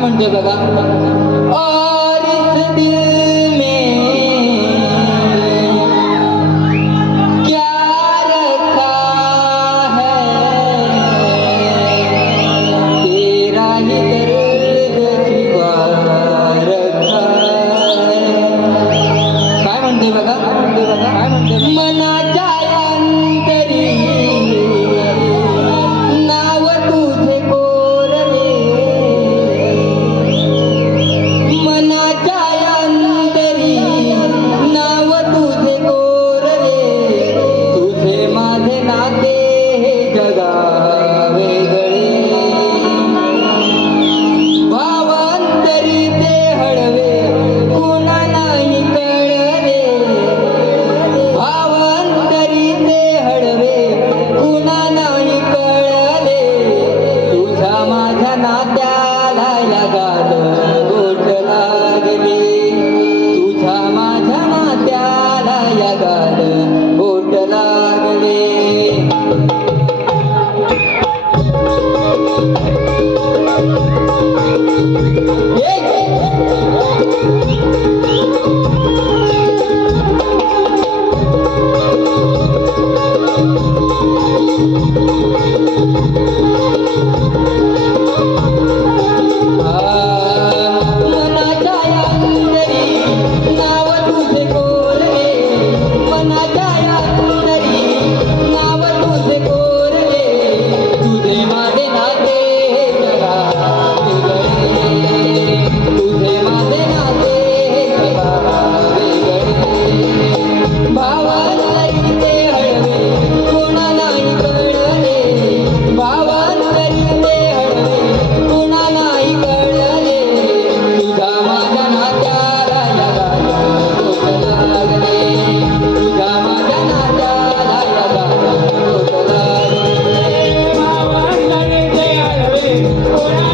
म्हणतोय बघा. और इस दिल में क्या रखा है, तेरा ही दर्द छुपा रखा है. काय म्हणतोय बघा, काय म्हणतोय मनाच्या अंतरी नाव तुझे कोरले, मनाच्या अंतरी नाव तुझे कोरले, तुझे माझे नाते हे जगा वेगळे, भावांतरी ते हळवे कुणा नाही कळले, भावांतरी ते हळवे कुणा नाही कळले, तुझ्या माझ्या नात्याला लगाड गोठ लागले, तुझ्या माझ्या नात्याला लगाड गोठ लागले. मनाच्या अंतरी नाव तुझे कोरले, मनाच्या अंतरी नाव तुझे कोरले, तुझे माझे नाते हे जगा वेगळे, तुझे माझे नाते हे जगा वेगळे, भावांतरी ते हळवे कोणा नाही कळले, भावांतरी ते हळवे कुणा नाही कळले, तुझ्या माझ्या नात्याला लगाड गोठ लागले, तुझ्या माझ्या नात्याला लगाड गोठ लागले, भावांतरी ते हळवे कुणा